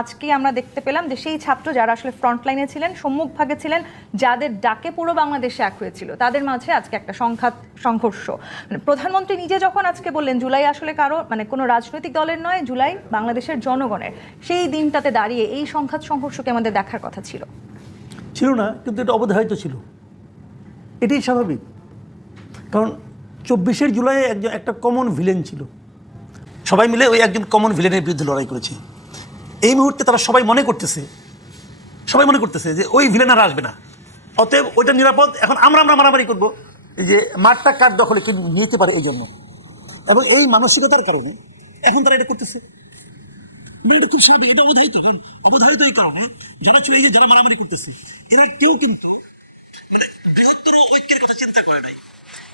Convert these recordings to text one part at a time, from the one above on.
আজকে আমরা দেখতে পেলাম যে সেই ছাত্র যারা আসলে ফ্রন্টলাইনে ছিলেন, সম্মুখভাগে ছিলেন, যাদের ডাকে পুরো বাংলাদেশে এক হয়েছিল, তাদের মাঝে আজকে একটা সংঘর্ষ। মানে প্রধানমন্ত্রী নিজে যখন আজকে বললেন জুলাই আসলে কারো মানে কোনো রাজনৈতিক দলের নয়, জুলাই বাংলাদেশের জনগণের, সেই দিনটাতে দাঁড়িয়ে এই সংঘর্ষকে আমাদের দেখার কথা ছিল না, কিন্তু এটা অবধারিত ছিল। এটাই স্বাভাবিক, কারণ 24শে জুলাই একটা কমন ভিলেন ছিল, সবাই মিলে ওই একজন কমন ভিলেনের বিরুদ্ধে লড়াই করেছে। এই মুহূর্তে তারা সবাই মনে করতেছে যে ওই ভিলেন আর আসবে না, অতএব ওইটা নিরাপদ। এখন আমরা মারামারি করবো যে মাঠটা কার দখলে কি নিতে পারে, এই জন্য। এবং এই মানসিকতার কারণে এখন তারা এটা করতেছে। মানে এটা খুব স্বাভাবিক, এটা অবধারিত। কারণ অবধারিত এই কারণে যারা চলে যে যারা মারামারি করতেছে, এরা কেউ কিন্তু মানে বৃহত্তর ঐক্যের কথা চিন্তা করে নাই,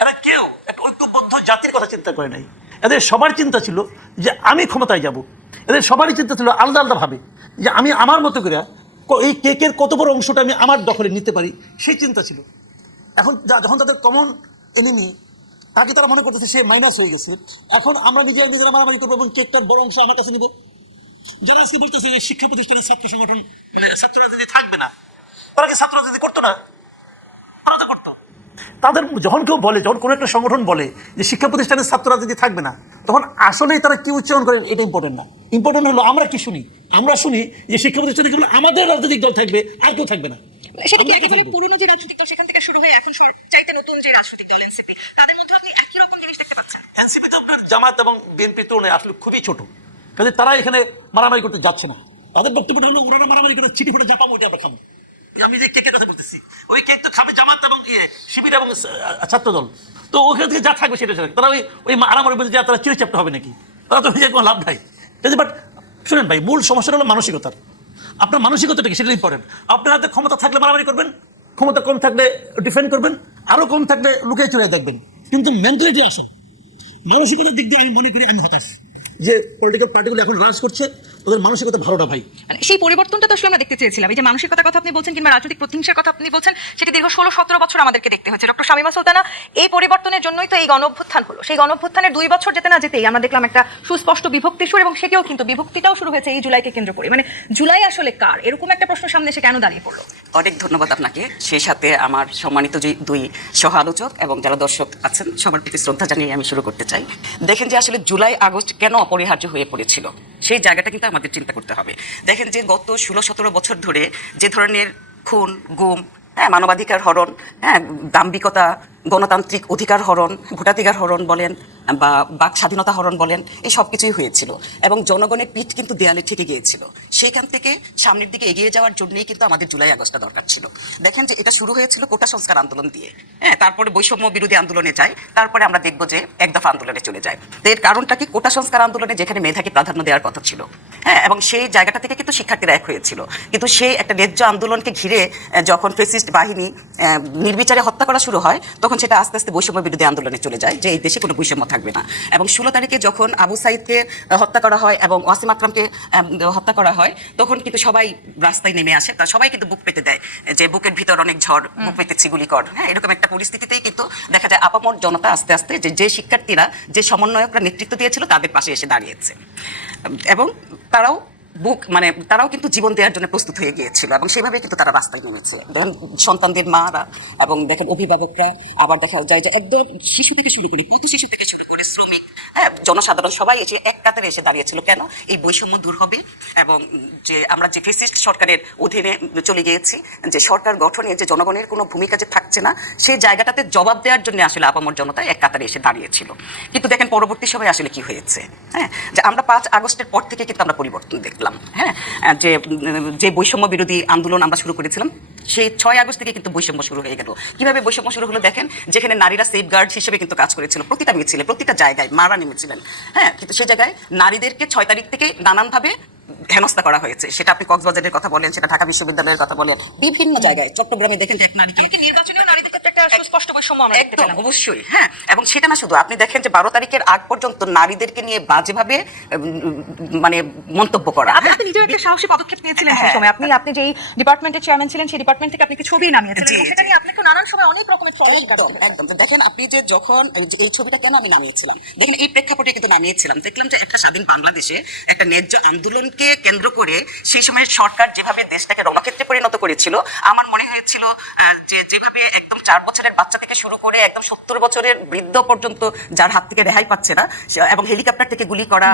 এরা কেউ একটা ঐক্যবদ্ধ জাতির কথা চিন্তা করে নাই। এদের সবার চিন্তা ছিল যে আমি ক্ষমতায় যাব, এদের সবারই চিন্তা ছিল আলাদা আলাদা ভাবে যে আমি আমার মতো করে এই কেকের কত বড় অংশটা আমি আমার দখলে নিতে পারি, সেই চিন্তা ছিল। এখন যখন তাদের কমন এনিমি, তাকে তারা মনে করতেছে সে মাইনাস হয়ে গেছে, এখন আমরা নিজেরা মারামারি করবো এবং কেকটার বড় অংশ আমার কাছে নিব। যারা আজকে বলতেছে যে শিক্ষা প্রতিষ্ঠানের ছাত্র সংগঠন মানে ছাত্র রাজনীতি থাকবে না, তারা কি ছাত্র রাজনীতি করতো না? তারা তো করতো। তাদের যখন কেউ বলে, যখন কোনো একটা সংগঠন বলে যে শিক্ষা প্রতিষ্ঠানের ছাত্র রাজনীতি থাকবে না, তখন আসলেই তারা কি উচ্চারণ করেন এটা ইম্পর্টেন্ট না। ইম্পর্টেন্ট হলো আমরা কি শুনি। আমরা শুনি যে শিক্ষা প্রতিষ্ঠানে কেবল আমাদের রাজনৈতিক দল থাকবে, আর কেউ থাকবে না। সেটা কি একেবারে পুরনো যে রাজনৈতিক দল সেখান থেকে শুরু হয়ে এখন চাইতে নতুন যে রাজনৈতিক দল এনসিপি, তাদের মধ্যে আপনি একই রকম জিনিস দেখতে পাচ্ছেন? এনসিপি তো আপনার জামাত এবং বিএনপির তুলনায় আসলে খুবই ছোট, কাজে তারা এখানে মারামারি করতে যাচ্ছে না। তাদের বক্তব্যটা হলো ওরা মারামারি করে চিঠি ফুটে জাপাবো, ওইটা আমরা খাবো। আমি যে কেকের কথা বলতেছি, ওই কেক তো খাবে জামাত এবং শিবির এবং ছাত্র দল, তো ওখান থেকে যা থাকবে সেটা তারা ওই মারামারি বলতে যা তারা চিড়ে চাপতে হবে নাকি? তারা তো কোনো লাভ নাই। বাট শুনেন ভাই, মূল সমস্যাটা হলো মানসিকতার। আপনার মানসিকতাটা কি, সেটা ইম্পর্টেন্ট। আপনার হাতে ক্ষমতা থাকলে মারামারি করবেন, ক্ষমতা কম থাকলে ডিফেন্ড করবেন, আরো কম থাকলে লুকিয়ে চলে দেখবেন। কিন্তু মেন্টালিটি আসুন, মানসিকতার দিক দিয়ে আমি মনে করি আমি হতাশ যে পলিটিক্যাল পার্টিগুলো এখন রাজ করছে, ওদের মানসিকতা ভালোটা ভাই। সেই পরিবর্তনটা তো আসলে আমরা দেখতে চেয়েছিলাম। এই যে মানসিকতার কথা আপনি বলছেন কিংবা রাজনৈতিক প্রতিহিংসার কথা আপনি বলছেন, সেটা দীর্ঘ 16-17 বছর আমাদেরকে দেখতে হয়েছে। ডক্টর শামীমা সুলতানা, এই পরিবর্তনের জন্যই তো এই গণঅভ্যুত্থান হলো। সেই গণঅভ্যুত্থানের 2 বছর যেতে না যেতেই আমরা দেখলাম একটা সুস্পষ্ট বিভক্তির সুর, এবং সেটাও কিন্তু বিভক্তিটাও শুরু হয়েছে এই জুলাইকে কেন্দ্র করে। মানে জুলাই আসলে কার, এরকম একটা প্রশ্ন সামনে এসে কেন দাঁড়িয়ে পড়লো? অনেক ধন্যবাদ আপনাকে, সেই সাথে আমার সম্মানিত যে 2 সহ আলোচক এবং যারা দর্শক আছেন সবার প্রতি শ্রদ্ধা জানিয়ে আমি শুরু করতে চাই। দেখেন যে আসলে জুলাই আগস্ট কেন অপরিহার্য হয়ে পড়েছিল, সেই জায়গাটা কিন্তু আমাদের চিন্তা করতে হবে। দেখেন যে গত 16-17 বছর ধরে যে ধরনের খুন, গুম, মানবাধিকার হরণ, দাম্ভিকতা, গণতান্ত্রিক অধিকার হরণ, ভোটাধিকার হরণ বলেন বা বাক স্বাধীনতা হরণ বলেন, এই সব কিছুই হয়েছিল এবং জনগণের পিঠ কিন্তু দেয়ালে ঠেকে গিয়েছিল। সেইখান থেকে সামনের দিকে এগিয়ে যাওয়ার জন্যই কিন্তু আমাদের জুলাই আগস্টটা দরকার ছিল। দেখেন যে এটা শুরু হয়েছিল কোটা সংস্কার আন্দোলন দিয়ে, তারপরে বৈষম্য বিরোধী আন্দোলনে যায়, তারপরে আমরা দেখবো যে এক দফা আন্দোলনে চলে যায়। তো এর কারণটা কি, কোটা সংস্কার আন্দোলনে যেখানে মেধাকে প্রাধান্য দেওয়ার কথা ছিল, এবং সেই জায়গাটা থেকে কিন্তু শিক্ষার্থীরা এক হয়েছিল। কিন্তু সেই একটা ন্যায্য আন্দোলনকে ঘিরে যখন ফ্যাসিস্ট বাহিনী নির্বিচারে হত্যা করা শুরু হয়, তখন সেটা আস্তে আস্তে বৈষম্য বিরোধী আন্দোলনে চলে যায় যে এই দেশে কোনো বৈষম্য থাকবে না। এবং 16 তারিখে যখন আবু সাইদকে হত্যা করা হয় এবং ওয়াসিম আকরামকে হত্যা করা হয়, তখন কিন্তু সবাই রাস্তায় নেমে আসে, তা সবাই কিন্তু বুক পেতে দেয় যে বুকের ভিতর অনেক ঝড়, বুক পেতেছি গুলি কর। এরকম একটা পরিস্থিতিতেই কিন্তু দেখা যায় আপামর জনতা আস্তে আস্তে যে শিক্ষার্থীরা, যে সমন্বয়করা নেতৃত্ব দিয়েছিল তাদের পাশে এসে দাঁড়িয়েছে এবং তারাও কিন্তু জীবন দেওয়ার জন্য প্রস্তুত হয়ে গিয়েছিল এবং সেভাবে কিন্তু তারা রাস্তায় নেমেছে। দেখেন সন্তানদের মারা এবং দেখেন অভিভাবকরা, আবার দেখা যায় যে একদম শিশু থেকে শুরু করে, পথ শিশু থেকে শুরু করে শ্রমিক, জনসাধারণ সবাই এসে এক কাতারে এসে দাঁড়িয়েছিল। কেন? এই বৈষম্য দূর হবে এবং যে আমরা যে ফ্যাসিস্ট সরকারের অধীনে চলে গিয়েছি, যে সরকার গঠনে যে জনগণের কোনো ভূমিকা যে থাকছে না, সেই জায়গাটাতে জবাব দেওয়ার জন্য আসলে আপামর জনতা এক কাতারে এসে দাঁড়িয়েছিল। কিন্তু দেখেন পরবর্তী সময় আসলে কি হয়েছে, যে আমরা 5 আগস্টের পর থেকে কিন্তু আমরা পরিবর্তন দেখলাম। যে বৈষম্য বিরোধী আন্দোলন আমরা শুরু করেছিলাম, সেই 6 আগস্ট থেকে কিন্তু বৈষম্য শুরু হয়ে গেল। কিভাবে বৈষম্য শুরু হলো দেখেন, যেখানে নারীরা সেফগার্ড হিসেবে কিন্তু কাজ করেছিল, প্রতিটা মিছিলে প্রতিটা জায়গায় মারা নেমেছিলেন, কিন্তু সেই জায়গায় নারীদেরকে 6 তারিখ থেকে নানানভাবে হেনস্থা করা হয়েছে। সেটা আপনি কক্সবাজারের কথা বলেন, সেটা ঢাকা বিশ্ববিদ্যালয়ের কথা বলেন, বিভিন্ন জায়গায়, চট্টগ্রামে দেখেন যে এক নারীকে নির্বাচনেও নারীদের ক্ষেত্রে একটা সুস্পষ্ট বৈষম্য আমরা দেখতে একদম পেলাম। অবশ্যই, হ্যাঁ। এবং সেটা না শুধু, আপনি দেখেন যে 12 তারিখের আগ পর্যন্ত নারীদেরকে নিয়ে বাজেভাবে মানে মন্তব্য করা, আপনি আপনি নিজেও একটা সাহসী পদক্ষেপ নিয়েছিলেন সেই হ্যাঁ। সময়। আপনি যেই ডিপার্টমেন্টের চেয়ারম্যান ছিলেন সেই ডিপার্টমেন্ট থেকে আপনি কি ছবি নামিয়েছিলেন, জি, এবং সেটা জি। নিয়ে আপনাকে নানান সময় অনেক রকমের ট্রলের শিকার একদম হতে হয়েছে। একদম। তো দেখেন আপনি যে যখন এই ছবিটা কেন আমি নামিয়েছিলাম, দেখেন এই প্রেক্ষাপটে কিন্তু নামিয়েছিলাম, দেখলাম যে একটা স্বাধীন বাংলাদেশে একটা ন্যায্য আন্দোলনকে কেন্দ্র করে সেই সময় সরকার যেভাবে দেশটাকে রণক্ষেত্রে পরিণত করেছিল, আমার মনে হয়েছিল যে যেভাবে একদম 4 বছরের বাচ্চা থেকে শুরু করে একদম 70 বছরের বৃদ্ধ পর্যন্ত যার হাত থেকে রেহাই পাচ্ছে না, এবং হেলিকপ্টার থেকে গুলি করা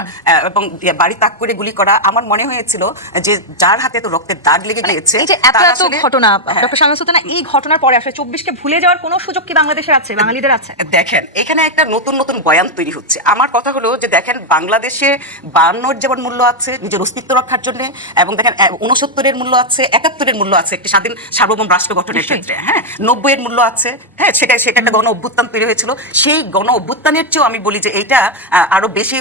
এবং বাড়ি তাক করে গুলি করা, আমার মনে হয়েছিল যে যার হাতে তো রক্তের দাগ লেগে গিয়েছে, এই যে এত তারা এত আসলে- ঘটনা, হ্যাঁ। ডক্টর শামীম সুলতানা, এই ঘটনার পরে আসলে 24কে ভুলে যাওয়ার কোনো সুযোগ কি বাংলাদেশের আছে, বাঙালিদের আছে? দেখেন এখানে একটা নতুন নতুন বয়ান তৈরি হচ্ছে। আমার কথা হলো যে দেখেন বাংলাদেশে 52 যেমন মূল্য আছে নিজের অস্তিত্ব রক্ষার জন্য, এবং দেখেন 69-এর মূল্য আছে, 71-এর মূল্য আছে একটি স্বাধীন সার্বভৌম রাষ্ট্র গঠনের নিশ্চয়ই। ক্ষেত্রে, হ্যাঁ, 90-এর মূল্য আছে, হ্যাঁ, সেটা একটা গণ অভ্যুত্থান তৈরি হয়েছিল। সেই গণ অভ্যুত্থানের চেয়েও আমি বলি যে এইটা আরো বেশি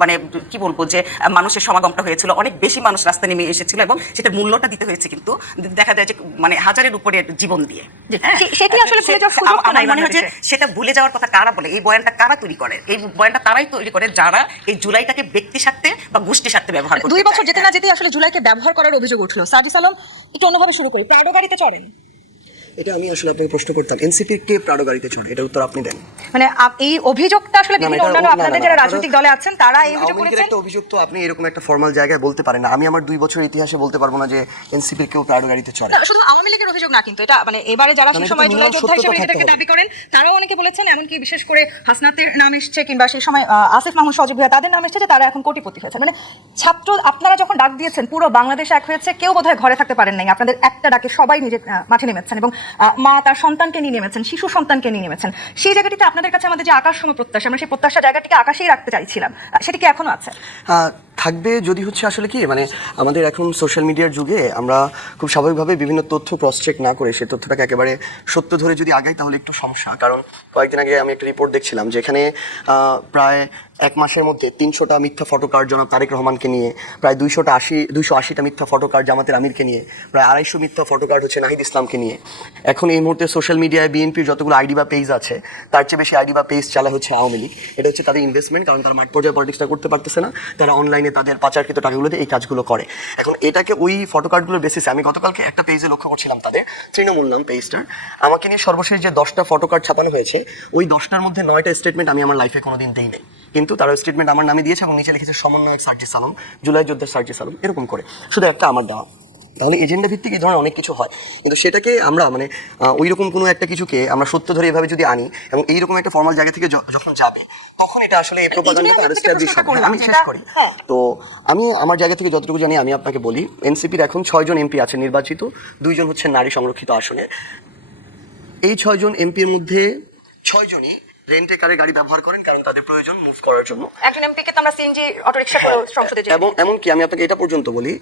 মানে কি বলবো যে মানুষের সমাগমটা হয়েছিল, অনেক বেশি মানুষ রাস্তায় নেমে এসেছিল, এবং সেটা মূল্যটা দিতে হয়েছে কিন্তু দেখা যায় যে মানে হাজারের উপরে জীবন দিয়ে। হ্যাঁ, সেটি আসলে ভুলে যাওয়ার সুযোগ তো আমার নাই মনে হয় যে বাংলাদেশে। সেটা ভুলে যাওয়ার কথা কারা বলে, এই বয়ানটা কারা তৈরি করে, এই বয়ানটা তারাই তৈরি করে যারা এই জুলাইটাকে ব্যক্তি স্বার্থে বা গোষ্ঠী স্বার্থে ব্যবহার করে। 2 বছর যেতে না যেতে আসলে জুলাইকে ব্যবহার করার অভিযোগ উঠলো। সাজিস আলম, একটু অন্যভাবে শুরু করি। প্রাডো গাড়িতে চড়েন, এটা আমি আসলে আপনাকে প্রশ্ন করতাম, এনসিপির কে প্রাডো গাড়িতে চড়ে, এটার উত্তর আপনি দেন। মানে এই অভিযোগটা আসলে না, বিভিন্ন এটা- অন্যান্য না, না, আপনাদের না, যারা আপনারা- রাজনৈতিক দলে আছেন তারা এই অভিযোগ আওয়ামী লীগের করেছেন। একটা অভিযোগ তো আপনি এরকম একটা ফর্মাল জায়গায় বলতে পারেন না। আমি আমার 2 বছর ইতিহাসে বলতে পারবো না যে এনসিপির কেউ প্রাডো গাড়িতে চড়ে। না, শুধু আওয়ামী লীগের অভিযোগ না, কিন্তু এটা মানে এবারে যারা মানে সেই এটা সময় তো জুলাই মিনিমাম যোদ্ধা হিসেবে সত্যতা নিজেদেরকে থাকতে দাবি করেন, তারাও অনেকে বলেছেন, এমনকি বিশেষ করে হাসনাতের নাম এসছে কিংবা সেই সময় আসিফ মাহমুদ সজীব ভুঁইয়া তাদের নাম এসছে যে তারা এখন কোটিপতি হয়েছে। মানে ছাত্র আপনারা যখন ডাক দিয়েছেন পুরো বাংলাদেশ এক হয়েছে, কেউ বোধহয় ঘরে থাকতে পারেন নাই, আপনাদের একটা ডাকে সবাই নিজে মাঠে নেমেছেন, এবং মা তার সন্তানকে নিয়ে নেমেছেন, শিশু সন্তানকে নিয়ে নেমেছেন। সেই জায়গাটিতে আপনাদের কাছে আমাদের যে আকাশ সম প্রত্যাশা, আমরা সেই প্রত্যাশা জায়গাটিকে আকাশেই রাখতে চাইছিলাম, সেটি কি এখনো আছে? থাকবে যদি হচ্ছে আসলে কি মানে আমাদের এখন সোশ্যাল মিডিয়ার যুগে আমরা খুব স্বাভাবিকভাবে বিভিন্ন তথ্য ক্রস চেক না করে সেই তথ্যটাকে একেবারে সত্য ধরে যদি আগাই তাহলে একটু সমস্যা। কারণ কয়েকদিন আগে আমি একটা রিপোর্ট দেখছিলাম যেখানে প্রায় 1 মাসের মধ্যে 300টা মিথ্যা ফটো কার্ড জনাব তারেক রহমানকে নিয়ে, প্রায় 280টা মিথ্যা ফটো কার্ড জামাতের আমিরকে নিয়ে, প্রায় 250 মিথ্যা ফটো কার্ড হচ্ছে নাহিদ ইসলামকে নিয়ে। এখন এই মুহূর্তে সোশ্যাল মিডিয়ায় বিএনপির যতগুলো আইডি বা পেজ আছে তার চেয়ে বেশি আইডি বা পেজ চালা হচ্ছে আওয়ামী লীগ। এটা হচ্ছে তাদের ইনভেস্টমেন্ট, কারণ তারা মাঠ পর্যায়ে পলিটিক্সটা করতে পারতেছে না, তারা অনলাইনে তাদের পাচারকৃত টাকাগুলোতে এই কাজগুলো করে। এখন এটাকে ওই ফটো কার্ডগুলোর বেসিসে আমি গতকালকে একটা পেজে লক্ষ্য করছিলাম, তাদের তৃণমূল নাম পেজটার, আমাকে নিয়ে সর্বশেষ যে 10টা ফটো কার্ড ছাপানো হয়েছে ওই 10টার মধ্যে 9টা স্টেটমেন্ট আমি আমার লাইফে কোনোদিন দেই নাই, কিন্তু তারা স্টেটমেন্ট আমার নামে দিয়েছে এবং নিচে লিখেছে সমন্বয়ক সার্জিস আলম, জুলাই যোদ্ধার সার্জিস আলম, এরকম করে শুধু একটা আমার দেওয়া। তাহলে এজেন্ডা ভিত্তিক এই ধরনের অনেক কিছু হয়, কিন্তু সেটাকে আমরা মানে ওই রকম কোনো একটা কিছুকে আমরা সত্য ধরে এভাবে যদি আনি এবং এইরকম একটা ফর্মাল জায়গা থেকে যখন যাবে তখন এটা আসলে এই প্রোপাগান্ডাটা আমি আপনাকে এস্টাবলিশ প্রশ্নটা হবে। করলাম, আমি শেষ যেটা- করি। হ্যাঁ। তো আমি আমার জায়গা থেকে যতটুকু জানি আমি আপনাকে বলি, এনসিপির এখন 6 জন এমপি আছে নির্বাচিত, 2 জন হচ্ছে নারী সংরক্ষিত আসনে। এই 6 জন এমপির মধ্যে 6 জনই রেন্টে কারে গাড়ি ব্যবহার করেন, কারণ তাদের প্রয়োজন মুভ করার জন্য। একজন এমপিকে তো আমরা সিএনজি অটোরিকশা করে সংসদে যাই। এবং এমনকি আমি আপনাকে এটা পর্যন্ত বলি,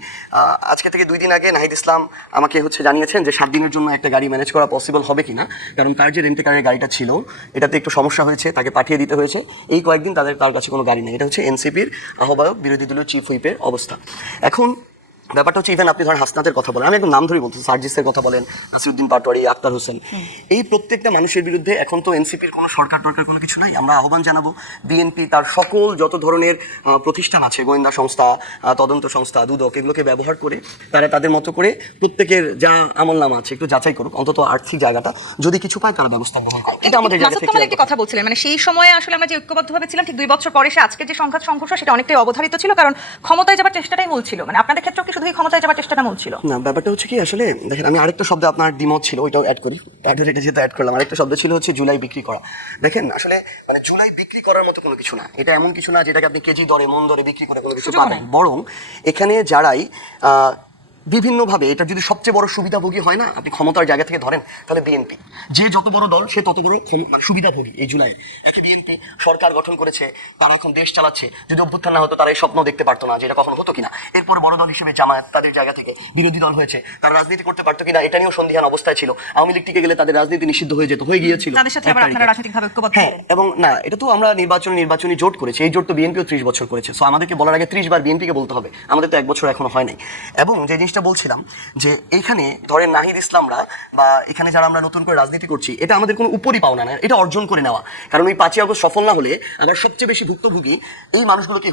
আজকে থেকে 2 দিন আগে নাহিদ ইসলাম আমাকে হচ্ছে জানিয়েছেন যে 7 দিনের জন্য একটা গাড়ি ম্যানেজ করা পসিবল হবে কিনা, কারণ তার যে রেন্টে কারের গাড়িটা ছিল এটাতে একটু সমস্যা হয়েছে, তাকে পাঠিয়ে দিতে হয়েছে। এই কয়েকদিন তার কাছে কোনো গাড়ি নেই। এটা হচ্ছে এনসিপির আহ্বায়ক বিরোধী দলীয় চিফ হুইপের অবস্থা। এখন ব্যাপারটা হচ্ছে ইভেন আপনি ধরেন হাসনাতের কথা বলেন, আমি একদম নাম ধরেই বলছি, সার্জিসের কথা বলেন, নাসিরউদ্দিন পাটোয়ারি, আক্তার হোসেন, এই প্রত্যেকটা মানুষের বিরুদ্ধে এখন তো এনসিপির কোনো সরকার টরকার কোনো কিছু নাই। আমরা আহ্বান জানাবো বিএনপি তার সকল যত ধরনের প্রতিষ্ঠান আছে, গোয়েন্দা সংস্থা, তদন্ত সংস্থা, দুদক, এগুলোকে ব্যবহার করে তারা তাদের মতো করে প্রত্যেকের যা আমলনামা আছে একটু যাচাই করুক, অন্তত আর্থিক জায়গাটা যদি কিছু পায় তারা ব্যবস্থা গ্রহণ করে। এটা আমাদের জায়গা মাসুদ থেকে কামাল একটি কথা বলছিলেন, মানে সেই সময়ে আসলে আমরা যে ঐক্যবদ্ধভাবে ছিলাম, ঠিক 2 বছর পরে এসে আজকের যে সংঘাত সংঘর্ষ সেটা অনেকটাই অবধারিত ছিল, কারণ ক্ষমতায় যাবার চেষ্টাটাই মূল ছিল। মানে আপনাদের ক্ষেত্রে কি শুধু এই ক্ষমতায় যাবার চেষ্টাটা মূল ছিল? না, ব্যাপারটা হচ্ছে কি আসলে দেখেন, আমি আরেকটা শব্দ আপনার দ্বিমত ছিল ওইটাও অ্যাড করি, এটা যেহেতু অ্যাড করলাম, আরেকটা শব্দ ছিল হচ্ছে জুলাই বিক্রি করা। দেখেন আসলে মানে জুলাই বিক্রি করার মতো কোনো কিছু না, এটা এমন কিছু না যেটাকে আপনি কেজি দরে মন দরে বিক্রি করে কোনো কিছু পাবেন, বরং এখানে যারাই বিভিন্নভাবে এটা যদি সবচেয়ে বড় সুবিধাভোগী হয় না, আপনি ক্ষমতার জায়গা থেকে ধরেন তাহলে বিএনপি, যে যত বড় দল সে তত বড় সুবিধাভোগী। এই জুলাই বিএনপি সরকার গঠন করেছে, তারা এখন দেশ চালাচ্ছে, যদি অভ্যুত্থান না হতো তারা এই স্বপ্ন দেখতে পারতো না যে এটা কখনো হতো কিনা। এরপর বড় দল হিসেবে জামায়াত তাদের জায়গা থেকে বিরোধী দল হয়েছে, তারা রাজনীতি করতে পারতো কিনা এটা নিয়েও সন্দিহান অবস্থায় ছিল। আওয়ামী লীগ টিকে গেলে তাদের রাজনীতি নিষিদ্ধ হয়ে যেত, হয়ে গিয়েছিল। তাদের সাথে আবার আপনারা রাজনৈতিকভাবে ঐক্যবদ্ধ হ্যাঁ, হলেন। এবং না, এটা তো আমরা নির্বাচনী জোট করেছি, এই জোট তো বিএনপিও 30 বছর করেছে। সো আমাদেরকে বলার আগে 30 বার বিএনপিকে বলতে হবে, আমাদের তো 1 বছর এখনো হয় নাই। এবং যে জিনিসটা জিনিসটা বলছিলাম যে এইখানে ধরেন নাহিদ ইসলামরা বা এখানে যারা আমরা নতুন করে রাজনীতি করছি, এটা আমাদের কোনো উপরি পাওনা না, এটা অর্জন করে নেওয়া। কারণ ওই 5ই আগস্ট সফল না হলে আবার সবচেয়ে বেশি ভুক্তভোগী এই মানুষগুলোকে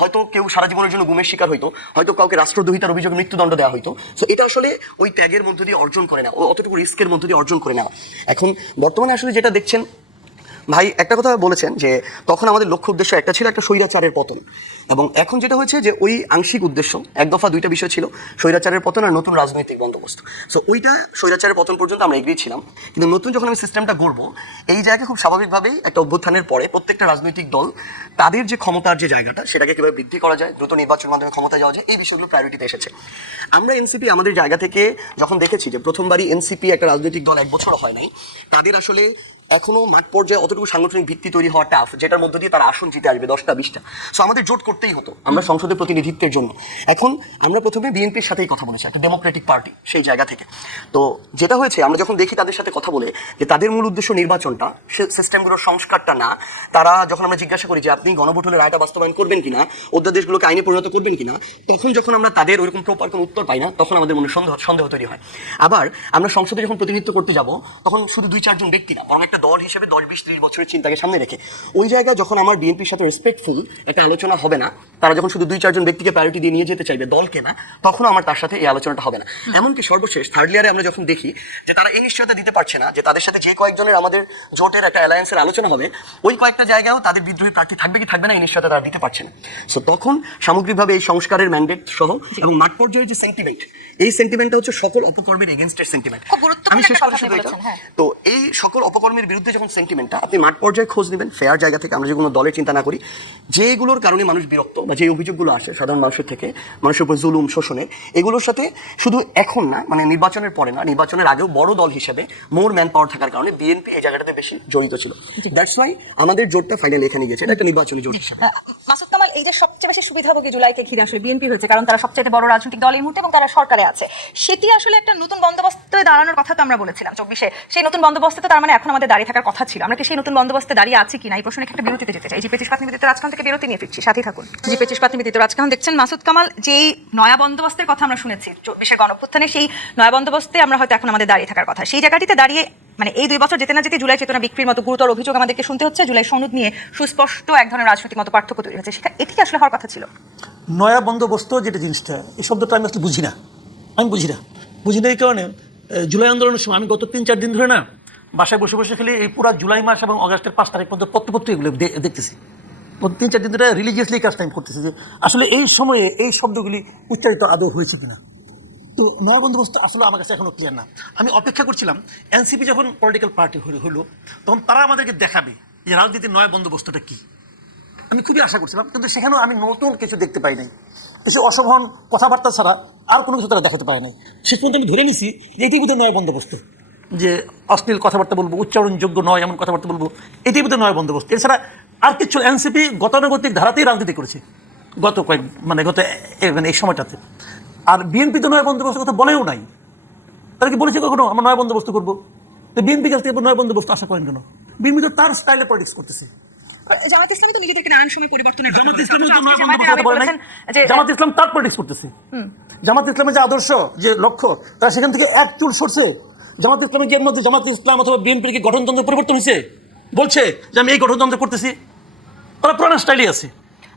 হয়তো কেউ সারা জীবনের জন্য গুমের শিকার হইতো, হয়তো কাউকে রাষ্ট্রদ্রোহিতার অভিযোগে মৃত্যুদণ্ড দেওয়া হইতো। সো এটা আসলে ওই ত্যাগের মধ্য দিয়ে অর্জন করে নেওয়া, অতটুকু রিস্কের মধ্য দিয়ে অর্জন করে নেওয়া। এখন বর্তমানে আসলে যেটা দেখছেন ভাই, একটা কথা বলেছেন যে তখন আমাদের লক্ষ্য উদ্দেশ্য একটা ছিল, একটা স্বৈরাচারের পতন, এবং এখন যেটা হয়েছে যে ওই আংশিক উদ্দেশ্য, এক দফা দুইটা বিষয় ছিল, স্বৈরাচারের পতন আর নতুন রাজনৈতিক বন্দোবস্ত। সো ওইটা স্বৈরাচারের পতন পর্যন্ত আমরা এগ্রি ছিলাম, কিন্তু নতুন যখন আমি সিস্টেমটা গড়বো, এই জায়গায় খুব স্বাভাবিকভাবেই একটা অভ্যুত্থানের পরে প্রত্যেকটা রাজনৈতিক দল তাদের যে ক্ষমতার যে জায়গাটা সেটাকে কীভাবে বৃদ্ধি করা যায়, দ্রুত নির্বাচনের মাধ্যমে ক্ষমতায় যাওয়া যায়, এই বিষয়গুলো প্রায়োরিটিতে এসেছে। আমরা এনসিপি আমাদের জায়গা থেকে যখন দেখেছি যে প্রথমবারই এনসিপি একটা রাজনৈতিক দল 1 বছর হয় নাই, তাদের আসলে এখনো মাঠ পর্যায়ে অতটুকু সাংগঠনিক ভিত্তি তৈরি হওয়া টাফ, যেটার মধ্য দিয়ে তারা আসন জিতে আসবে 10টা 20টা। সো আমাদের জোট করতেই হতো আমরা সংসদের প্রতিনিধিত্বের জন্য। এখন আমরা প্রথমে বিএনপির সাথেই কথা বলেছি, একটা ডেমোক্রেটিক পার্টি সেই জায়গা থেকে। তো যেটা হয়েছে, আমরা যখন দেখি তাদের সাথে কথা বলে যে তাদের মূল উদ্দেশ্য নির্বাচনটা, সিস্টেমগুলোর সংস্কারটা না, তারা যখন আমরা জিজ্ঞাসা করি যে আপনি গণভোট হলে রায়টা বাস্তবায়ন করবেন কিনা, অধ্যাদেশগুলোকে আইনে পরিণত করবেন কিনা, তখন যখন আমরা তাদের ওইরকম প্রপার কোনো উত্তর পাই না, তখন আমাদের মনে সন্দেহ তৈরি হয়। আবার আমরা সংসদে যখন প্রতিনিধিত্ব করতে যাব, তখন শুধু 2-4 জন ব্যক্তি না, বরং একটা দল হিসেবে 10-20-30 বছরের চিন্তাকে সামনে রেখে ওই জায়গায় যখন আমার বিএনপির সাথে রেসপেক্টফুল একটা আলোচনা হবে না, তারা যখন শুধু 2-4 জন ব্যক্তিকে প্রায়োরিটি দিয়ে নিয়ে যেতে চাইবে, দলকে না, তখন আমার তার সাথে এই আলোচনাটা হবে না। এমনকি সর্বশেষ থার্ড ইয়ারে আমরা যখন দেখি যে তারা এই নিশ্চয়তা দিতে পারছে না যে তাদের সাথে যে কয়েকজনের আমাদের জোটের একটা অ্যালায়েন্সের আলোচনা হবে, ওই কয়েকটা জায়গায়ও তাদের বিদ্রোহী প্রার্থী থাকবে কি থাকবে না, এই নিশ্চয়তা তারা দিতে পারছে না। সো তখন সামগ্রিকভাবে এই সংস্কারের ম্যান্ডেট সহ এবং মাঠ পর্যায়ে যে সেন্টিমেন্ট, এই সেন্টিমেন্টটা হচ্ছে সকল অপকর্মের এগেইনস্টের সেন্টিমেন্ট। খুব গুরুত্বপূর্ণ আমি শেষ একটা করে কথা শুধু এটা, বলেছেন, হ্যাঁ। তো এই সকল অপকর্মের বিরুদ্ধে যখন সেন্টিমেন্টটা আপনি মাঠ পর্যায়ে খোঁজ নেবেন, ফেয়ার জায়গা থেকে, আমরা যে কোনো দলের চিন্তা না করি, যেগুলোর কারণে মানুষ বিরক্ত বা যে অভিযোগগুলো আসে সাধারণ মানুষের থেকে, মানুষের উপর জুলুম শোষণের, এগুলোর সাথে শুধু এখন না, মানে নির্বাচনের পরে না, নির্বাচনের আগেও বড় দল হিসেবে মোর ম্যান পাওয়ার থাকার কারণে বিএনপি এই জায়গাটাতে বেশি জড়িত ছিল। দ্যাটস ওয়াই আমাদের জোটটা ফাইনালি এখানে গেছে, এটা একটা নির্বাচনী জোট হিসেবে। মাসুদ কামাল, এই যে সবচেয়ে বেশি সুবিধাভোগী জুলাইকে ঘিরে আসলে বিএনপি হয়েছে, কারণ তারা সবচেয়ে বড় রাজনৈতিক দল এই মুহূর্তে এবং তারা সরকারে আছে, সেটি আসলে একটা নতুন বন্দোবস্তে দাঁড়ানোর কথা তো আমরা বলেছিলাম 24-এ। সেই নতুন বন্দোবস্তে তো তার মানে এখন আমাদের দাঁড়িয়ে থাকার কথা ছিল। আমরা কি সেই নতুন বন্দোবস্তে দাঁড়িয়ে আছি কিনা, এই প্রশ্নে একটা বিরতিতে যেতে চাই। জি 25 প্রাথমিক রাজখান থেকে বিরতি নিয়ে ফিরছি, সাথে থাকুন। জি 25 প্রাথমিক রাজখান দেখছেন। মাসুদ কামাল, যেই নয়া বন্দোবস্তের কথা আমরা শুনেছি 24-এর গণঅভ্যুত্থানে, সেই নয়া বন্দোবস্তে আমরা হয়তো এখন আমাদের দাঁড়িয়ে থাকার কথা, সেই জায়গাটিতে দাঁড়িয়ে মানে এই 2 বছর যেতে না যেতে জুলাই চেতনা বিক্রির মতো গুরুতর অভিযোগ আমাদেরকে শুনতে হচ্ছে। জুলাই সনদ নিয়ে সুস্পষ্ট এক ধরনের রাজনৈতিক মত পার্থক্য তৈরি হচ্ছে, সেটা এটি আসলে হওয়ার কথা ছিল। নয়া বন্দোবস্ত যেটা জিনিসটা, এই শব্দটা আমি আসলে বুঝি না। বুঝি না এই কারণে জুলাই আন্দোলনের সময় আমি গত 3-4 দিন ধরে না বাসায় বসে বসে খালি এই পুরা জুলাই মাস এবং অগাস্টের 5 তারিখ পর্যন্ত পত্র এগুলো দেখতেছি। গত 3-4 দিন ধরে রিলিজিয়াসলি কাজ টাইম করতেছি যে আসলে এই সময়ে এই শব্দগুলি উচ্চারিত আদৌ হয়েছে কিনা। তো নয়া বন্দোবস্ত আসলে আমার কাছে এখনো ক্লিয়ার না। আমি অপেক্ষা করছিলাম এনসিপি যখন পলিটিক্যাল পার্টি হলো, তখন তারা আমাদেরকে দেখাবে যে রাজনীতির নয়া বন্দোবস্তটা কী। আমি খুবই আশা করছিলাম, কিন্তু সেখানেও আমি নতুন কিছু দেখতে পাই নাই। কিছু অশোভন কথাবার্তা ছাড়া আর কোনো কিছু তারা দেখাতে পারে নাই। শেষ পর্যন্ত আমি ধরে নিছি যে এটি বোধহয় নয় বন্দোবস্ত, যে অশ্লীল কথাবার্তা বলবো, উচ্চারণযোগ্য নয় এমন কথাবার্তা বলবো, এটি বোধহয় নয় বন্দোবস্ত। এছাড়া আর কিছু এনসিপি গতানুগতিক ধারাতেই রাজনীতি করেছে গত এই সময়টাতে। আর বিএনপি তো নয় বন্দোবস্তের কথা বলেও নাই। তারা কি বলেছে কখনো আমরা নয় বন্দোবস্ত করবো? তো বিএনপি কাছ থেকে নয় বন্দোবস্ত আশা করেন কেন? বিএনপি তো তার স্টাইলে পলিটিক্স করতেছে। জামাত ইসলামী তো নিজেদেরকে নানান সময় পরিবর্তনের জামাত ইসলাম তার পলিটিক্স করতেছে। জামাত ইসলামের যে আদর্শ, যে লক্ষ্য, তারা সেখান থেকে এক চুল সরছে। জামাত ইসলামের যে মধ্যে জামাত ইসলাম অথবা বিএনপির কি গঠনতন্ত্র পরিবর্তন হয়েছে? বলছে যে আমি এই গঠনতন্ত্র করতেছি, তারা পুরানো স্টাইলই আছে।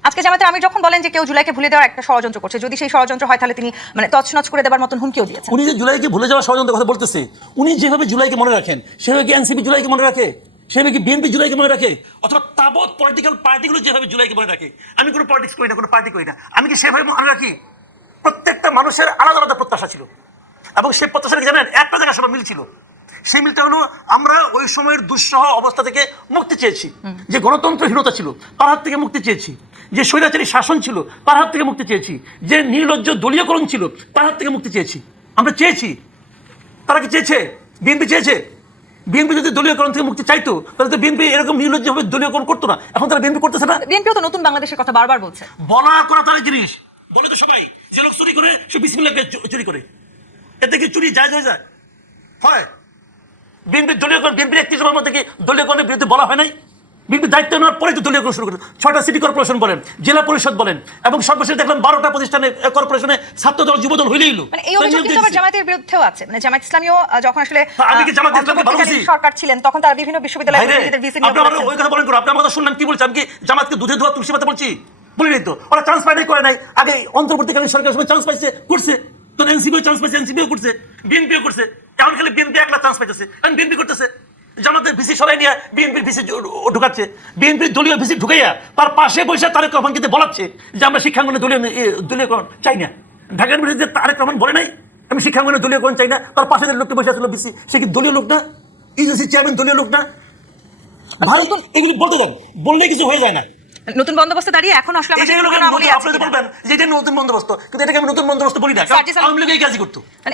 আজকে জামাতের আমির যখন বলেন যে কেউ জুলাইকে ভুলে দেওয়ার একটা ষড়যন্ত্র করছে, যদি সেই ষড়যন্ত্র হয় তাহলে তিনি মানে তছনছ করে দেওয়ার মতন হুমকিও দিয়েছেন। উনি যে জুলাইকে ভুলে যাওয়ার ষড়যন্ত্রের কথা বলতেছে, উনি যেভাবে জুলাইকে মনে রাখেন সেভাবে কি এনসিপি জুলাইকে মনে রাখে? সেভাবে কি বিএনপি জুলাইকে মনে রাখে? অথবা তাবৎ পলিটিক্যাল পার্টিগুলো যেভাবে জুলাইকে মনে রাখে? আমি কোনো পলিটিক্স করি না, কোনো পার্টি করি না, আমি কি সেভাবে মনে রাখি? প্রত্যেকটা মানুষের আলাদা আলাদা প্রত্যাশা ছিল, এবং সেই প্রত্যাশা জানেন একটা জায়গায় সবাই মিল ছিল। সেই মিলটা হলো আমরা ওই সময়ের দুঃসহ অবস্থা থেকে মুক্তি চেয়েছি। যে গণতন্ত্রহীনতা ছিল তার হাত থেকে মুক্তি চেয়েছি, যে স্বৈরাচারী শাসন ছিল তার হাত থেকে মুক্তি চেয়েছি, যে নির্লজ্জ দলীয়করণ ছিল তার হাত থেকে মুক্তি চেয়েছি। আমরা চেয়েছি। তারা কি চেয়েছে? বিএনপি চেয়েছে? বিএনপি যদি দলীয়করণ থেকে মুক্তি চাইতো তাহলে তো বিএনপি এরকম নির্লজ্জভাবে দলীয়করণ করতো না। এখন তারা বিএনপি করতেছে না। বিএনপিও তো নতুন বাংলাদেশের কথা বারবার বলছে। বলা করা তার জিনিস বলে তো সবাই, যে লোক চুরি করে সে বিসমিল্লাহকে চুরি করে, এতে কি চুরি জায়েজ হয়ে যায়? হয়। বিএনপির দলীয়করণ, বিএনপির একটি সময়ের মধ্যে কি দলীয়করণের বিরুদ্ধে বলা হয় নাই? বিএনপি দায়িত্ব নেওয়ার পরে তো দলীয়করণ শুরু করেছে। 6টা সিটি কর্পোরেশন বলেন, জেলা পরিষদ বলেন, এবং সর্বশেষ দেখলাম 12টা প্রতিষ্ঠানে কর্পোরেশনে ছাত্রদল যুবদল হইলেই হলো। মানে এই অভিযোগ কিন্তু আবার জামায়াতের বিরুদ্ধেও আছে, মানে জামায়াত ইসলামীও যখন আসলে আমি কি জামায়াত ইসলামকে ভালো বলছি? সরকার ছিলেন তখন তারা বিভিন্ন বিশ্ববিদ্যালয়ে ভিসি নিয়োগ আপনি আমার করেছেন। ওই কথা বলেন করো, আপনি আমার কথা শুনলেন কি বলছি? আমি কি জামাতকে দুধে ধোয়া তুলসী পাতা বলছি? বলি নাই তো। ওরা চান্স পায় নাই, করে নাই। আগে অন্তর্বর্তীকালীন সরকারের সময় চান্স পাইছে, করছে। তো এনসিপিও চান্স পাইছে, এনসিপিও করছে, বিএনপিও করছে। এখন খালি বিএনপি একলা চান্স পাইতেছে, এখন বিএনপি করতেছে। জামাতের ভিসি সরাই নিয়ে বিএনপির ভিসি ঢুকাচ্ছে, বিএনপির দলীয় ভিসি ঢুকাইয়া তার পাশে বসে তারেক রহমানকে বলাচ্ছে যে আমরা শিক্ষাঙ্গনে দলীয়করণ চাই না। ঢাকা ইউনিভার্সিটি যে তারেক রহমান বলে নাই আমি শিক্ষাঙ্গনে দলীয়করণ চাই না, তার পাশে যে লোকটা বসে আসলো ভিসি, সে কি দলীয় লোক না? ইউজিসি চেয়ারম্যান দলীয় লোক না? ভারত এগুলি বলতে দেন, বললেই কিছু হয়ে যায় না। নতুন বন্দোবস্তে দাঁড়িয়ে এখন আসলে আমরা এই যে যে লোকের ঘটনা বলি নতুন- আপনারা তো বলবেন যে এটা নতুন বন্দোবস্ত, কিন্তু এটাকে আমি নতুন বন্দোবস্ত বলি না, কারণ সার্জিস আলম- আওয়ামী লীগ এই কাজই করতো। মানে